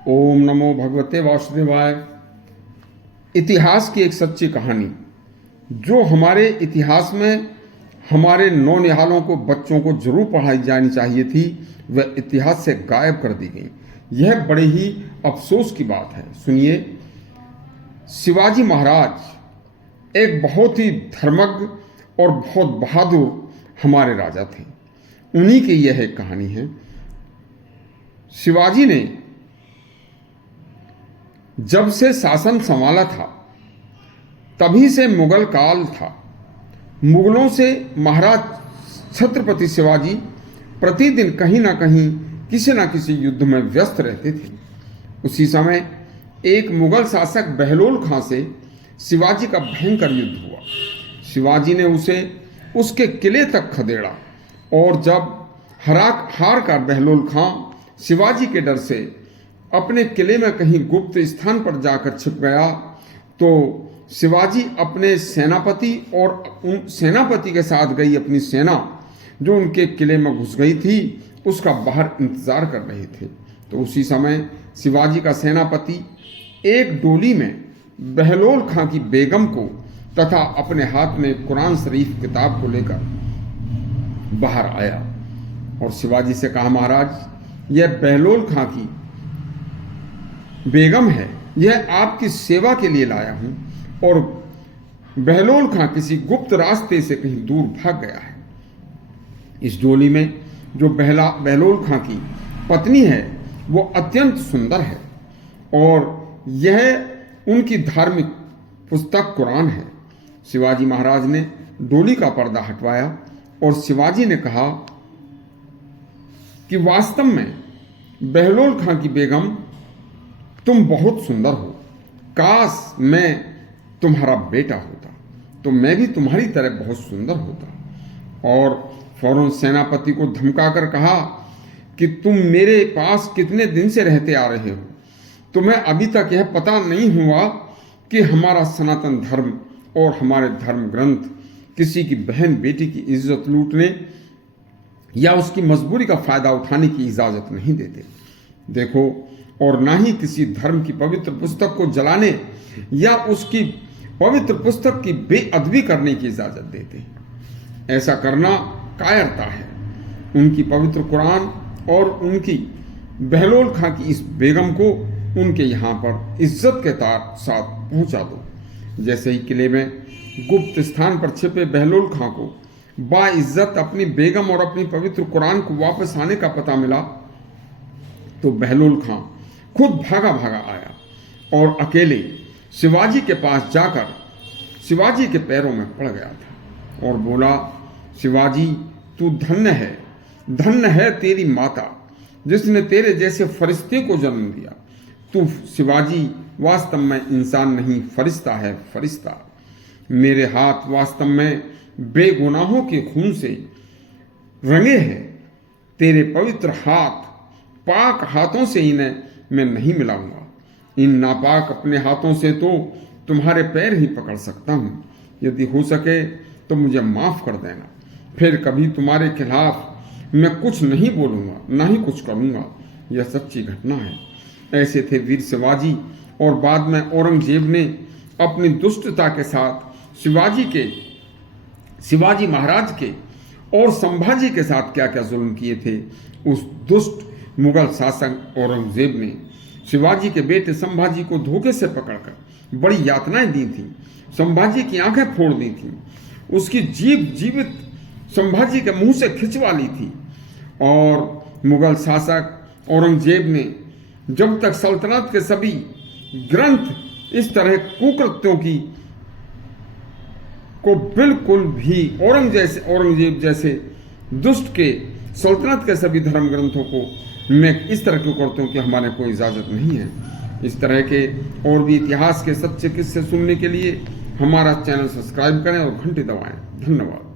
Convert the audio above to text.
ओम नमो भगवते वासुदेवाय। इतिहास की एक सच्ची कहानी जो हमारे इतिहास में हमारे नौनिहालों को, बच्चों को जरूर पढ़ाई जानी चाहिए थी, वह इतिहास से गायब कर दी गई। यह बड़े ही अफसोस की बात है। सुनिए, शिवाजी महाराज एक बहुत ही धर्मज्ञ और बहुत बहादुर हमारे राजा थे। उन्हीं की यह एक कहानी है। शिवाजी ने जब से शासन संभाला था तभी से मुगल काल था। मुगलों से महाराज छत्रपति शिवाजी प्रतिदिन कहीं ना कहीं किसी न किसी युद्ध में व्यस्त रहते थे। उसी समय एक मुगल शासक बहलोल खां से शिवाजी का भयंकर युद्ध हुआ। शिवाजी ने उसे उसके किले तक खदेड़ा और जब हार कर बहलोल खां शिवाजी के डर से अपने किले में कहीं गुप्त स्थान पर जाकर छिप गया तो शिवाजी अपने सेनापति और उन सेनापति के साथ गई अपनी सेना जो उनके किले में घुस गई थी उसका बाहर इंतजार कर रहे थे। तो उसी समय शिवाजी का सेनापति एक डोली में बहलोल खां की बेगम को तथा अपने हाथ में कुरान शरीफ किताब को लेकर बाहर आया और शिवाजी से कहा, महाराज यह बहलोल खां की बेगम है, यह आपकी सेवा के लिए लाया हूं। और बहलोल खां किसी गुप्त रास्ते से कहीं दूर भाग गया है। इस डोली में जो बहलोल खां की पत्नी है वो अत्यंत सुंदर है और यह उनकी धार्मिक पुस्तक कुरान है। शिवाजी महाराज ने डोली का पर्दा हटवाया और शिवाजी ने कहा कि वास्तव में बहलोल खां की बेगम तुम बहुत सुंदर हो, काश मैं तुम्हारा बेटा होता तो मैं भी तुम्हारी तरह बहुत सुंदर होता। और फौरन सेनापति को धमकाकर कहा कि तुम मेरे पास कितने दिन से रहते आ रहे हो, तुम्हें अभी तक यह पता नहीं हुआ कि हमारा सनातन धर्म और हमारे धर्म ग्रंथ किसी की बहन बेटी की इज्जत लूटने या उसकी मजबूरी का फायदा उठाने की इजाजत नहीं देते। देखो, और ना ही किसी धर्म की पवित्र पुस्तक को जलाने या उसकी पवित्र पुस्तक की बेअदबी करने की इजाजत देते। ऐसा करना कायरता है। उनकी पवित्र कुरान और उनकी बहलोल खां की इस बेगम को उनके यहाँ पर इज्जत के साथ पहुंचा दो। जैसे ही किले में गुप्त स्थान पर छिपे बहलोल खां को बाइज्जत अपनी बेगम और अपनी पवित्र कुरान को वापस आने का पता मिला तो बहलोल खां खुद भागा आया और अकेले शिवाजी के पास जाकर शिवाजी के पैरों में पड़ गया था और बोला, शिवाजी तू धन्य है तेरी माता जिसने तेरे जैसे फरिश्ते को जन्म दिया। तू शिवाजी वास्तव में इंसान नहीं, फरिश्ता है, फरिश्ता। मेरे हाथ वास्तव में बेगुनाहों के खून से रंगे हैं। तेरे पवित्र हाथ, पाक हाथों से इन्हें मैं नहीं मिलाऊंगा। इन नापाक अपने हाथों से तो तुम्हारे पैर ही पकड़ सकता हूं। यदि हो सके तो मुझे माफ कर देना, फिर कभी तुम्हारे खिलाफ मैं कुछ नहीं बोलूंगा, ना ही कुछ करूंगा। यह सच्ची घटना है। ऐसे थे वीर शिवाजी। और बाद में औरंगजेब ने अपनी दुष्टता के साथ शिवाजी महाराज के और संभाजी के साथ क्या क्या जुल्म किए थे। उस दुष्ट मुगल शासक औरंगजेब ने शिवाजी के बेटे संभाजी को धोखे से पकड़कर बड़ी यातनाएं दी थी। संभाजी की आंखें फोड़ दी थी, उसकी जीभ जीवित संभाजी के मुंह से खिंचवा ली थी। और मुगल शासक औरंगजेब ने जब तक सल्तनत के सभी ग्रंथ इस तरह कुकृत्यों की को बिल्कुल भी औरंगजेब जैसे दुष्ट के सल्तनत के सभी धर्म ग्रंथों को मैं इस तरह क्यों करता हूँ कि हमारे कोई इजाज़त नहीं है। इस तरह के और भी इतिहास के सच्चे किस्से सुनने के लिए हमारा चैनल सब्सक्राइब करें और घंटी दबाएं। धन्यवाद।